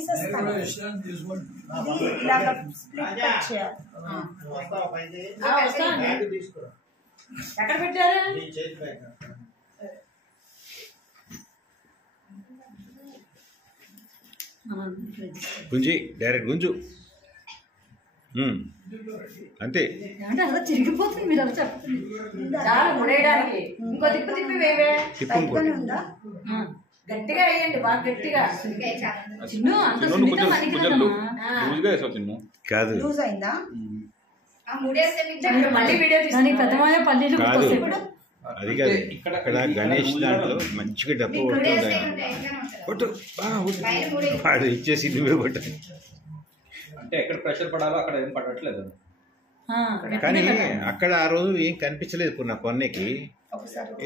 తీసేస్తాను. ఇది ఇలాగ స్ప్లిట్ కట్ చేయాలి. ఎక్కడ పెట్టారు? గుంజి డైరెక్ట్ గుంజు అంతే. అంటే అలా తిరిగిపోతుంది. మీరు అలా చెప్తుంది చాలా ముడేయడానికి. ఇంకో తిప్పి తిప్పి వేవే పైన ఉందా? గట్టిగా వేయండి, బాగా గట్టిగా. కాదు లూజ్ అయిందా? మళ్ళీ వీడియో తీసి పెద్దమాయ పల్లీలు కాదు, అది కాదు. ఇక్కడ గణేష్ దాంట్లో మంచిగా డబ్బు కొట్టు వాడు ఇచ్చేసి నువ్వే కొట్టు. అంటే ఎక్కడ ప్రెషర్ పడాలో అక్కడ ఏం పడట్లేదు. కానీ అక్కడ ఆ రోజు ఏం కనిపించలేదు. ఇప్పుడు నా కొన్నేకి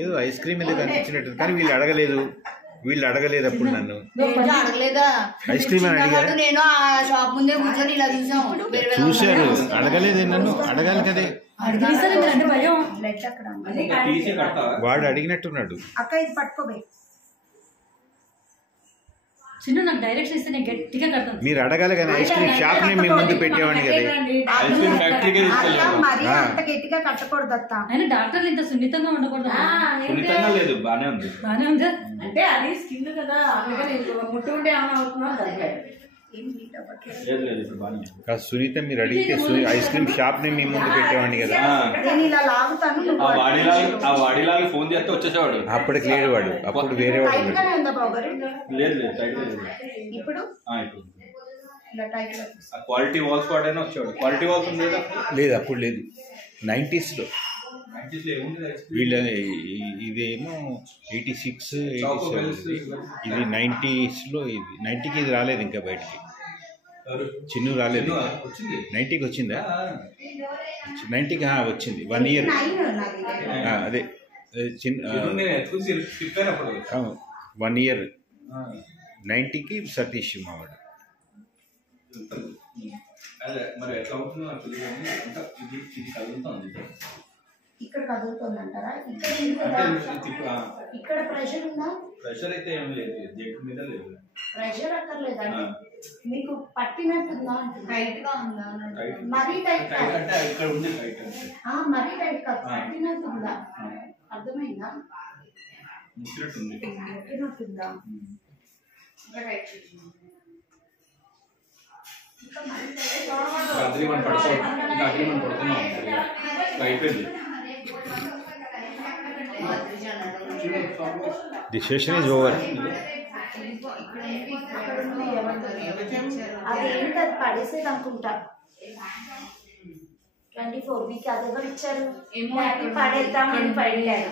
ఏదో ఐస్ క్రీమ్ మీద కనిపించినట్టు, కానీ వీళ్ళు అడగలేదు అప్పుడు నన్ను. ఐస్ క్రీమ్ అని అడిగారు, చూశారు, అడగలేదు నన్ను. అడగాలి కదే, వాడు అడిగినట్టున్నాడు. అక్క ఇది పట్టుకోబే. చిన్న నాకు డైరెక్షన్ ఇస్తే నేను గట్టిగా కడతాను. మీరు అడగాలి కానీ ఐస్ క్రీమ్ షాప్ ని మీ ముందు పెట్టేవాడిని కదా. అంత గట్టిగా కట్టకూడదు అత్త. అయినా డాక్టర్లు ఇంత సున్నితంగా ఉండకూడదు. లేదు, బానే ఉంది. బానే ఉందా? అంటే అది స్కిన్ కదా, అందుకని ముట్టుకుంటే ఏమైనా అవుతుందా? సునీత మీరు అడిగితే ఐస్ క్రీమ్ షాప్ ని మీ ముందు పెట్టేవాడిని కదా. ఆ వాడిలాగా ఫోన్ చేస్తే వచ్చేసేవాడు. అప్పటికి లేడు వాడు, అప్పుడు వేరే వాడు. లేదు ఇప్పుడు క్వాలిటీ వాల్స్ వాడైనా వచ్చేవాడు. క్వాలిటీ వాల్స్ ఉండేదా? లేదు, అప్పుడు లేదు. 90s లో వీళ్ళ ఇదేమో 86, 87, ఇది 90s లో. ఇది 90కి ఇది రాలేదు ఇంకా బయటికి. చిన్ను రాలేదు. 90కి వచ్చిందా? 90కి వచ్చింది. 1 year. అదే 1 year. 90కి సతీష్ మావాడు. ఇక్కడ కదులుతుంది అంటారా? ఇక్కడ ప్రెషర్ ఉందా? ప్రెషర్ అయితే ఏం లేదు, జెట్ మీద లేదు. ప్రెషర్ అక్కర్లేదండి, మీకు పట్టినట్టుందా? టైట్ గా ఉందా? మరీ టైట్ అంటే ఇక్కడ ఉంది టైట్. మరీ టైట్ కాదు, పట్టినట్టుందా? అర్థమైందా? ముట్టినట్టుంది. ముట్టినట్టుందా? అగ్రిమెంట్ పడుతున్నాం, అయిపోయింది. The session is over. అది ఏంటి, అది పడేసేది అనుకుంటా. 24 మీకు అది ఎవరు ఇచ్చారు? పడేద్దామని పడేయారు.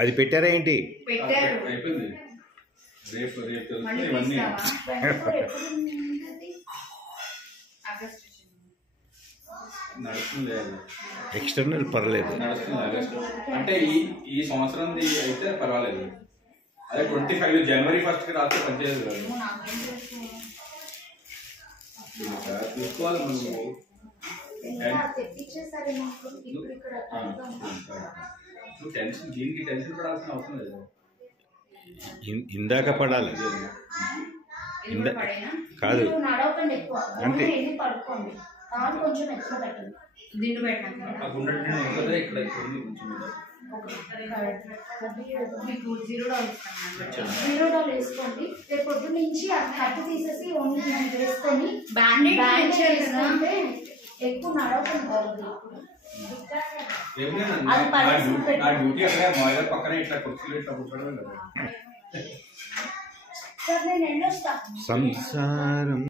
అది పెట్టారా ఏంటి? అయిపోయింది. రేపు ఇవన్నీ నడుస్తుంది. ఎక్స్టర్నల్ పర్లేదు, నడుస్తుంది. అంటే ఈ సంవత్సరం అయితే పర్వాలేదు. అదే 25 జనవరి 1st రాస్తే పనిచేయదు కదా. చూసుకోవాలి నువ్వు. టెన్షన్, దీనికి టెన్షన్ పడాల్సిన అవసరం లేదు. ఇందాక పడాలి కాదు అంతే. కొంచెం ఎక్కువ పెట్టండి. దీన్ని పెట్టండి. $0 వేసుకోండి. రేపు పొద్దు నుంచి ఆ కట్టు తీసేసి ఓన్లీ వేసుకొని బ్యాండ్ చేసుకుంటే ఎక్కువ నడవకుండా. సంసారం